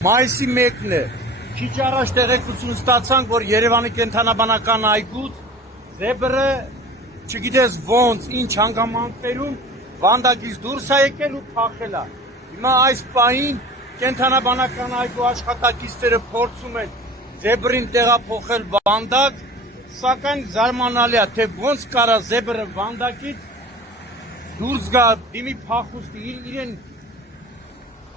Մայիսի 1-ն է, քիչ առաջ տեղեկություն ստացանք, որ Երևանի կենդանաբանական այգուց զեբրը չգիտես ոնց, ինչ հանգամանքներում վանդակից դուրս է եկել ու փախել է։ Հիմա այս պահին կենդանաբանական այգու աշխատակիցները փորձում են զեբրին տեղափոխել վանդակ, սակայն զարմանալի է, թե ոնց կարա զեբրը վանդակից դուրս գա, դիմի փախուստի իրեն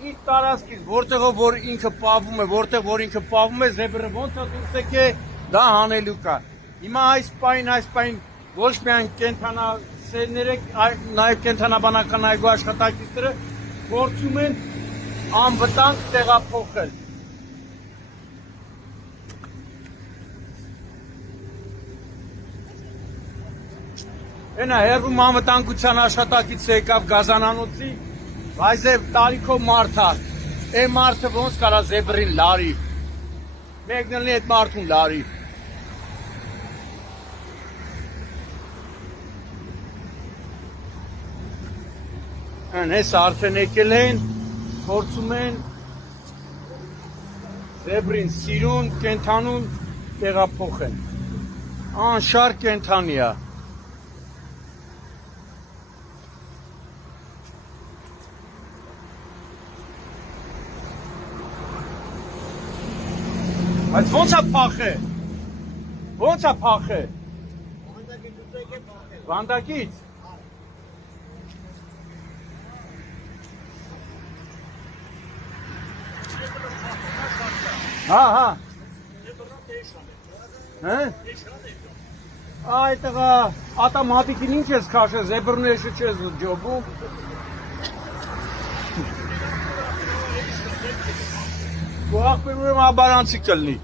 իր տարածքից, որտեղով որ ինքը պահվում է, որտեղ որ ինքը պահվում է, զեբրը ոնց է դուրս եկել, դա հանելուկ է։ Հիմա այս պահին ոչ միայն կենդանասերները, նաև կենդանաբանական այգու աշխատակիցները փորձում են անվտանգ տեղափոխել։ Այնա հեռվում անվտանգության աշխատակիցը եկավ գազանանոցի, բայց է տարիքով մարդ է, է մարդը ոնց կարա զեբրին լարի, մեկն էլ այդ մարդուն լարի։ Այս արդեն եկել են, փորձում են զեբրին սիրուն, կենդանուն տեղափոխեն, անշարժ կենդանի է։ Բայց ոնց է փախել, ոնց է փախել, վանդակից, հա, այդտեղա ատամատիկին ինչ ես քաշել, զեբրն էշը չես ջոբում, ու աղբերում եմ աբարանցիկ կլնի։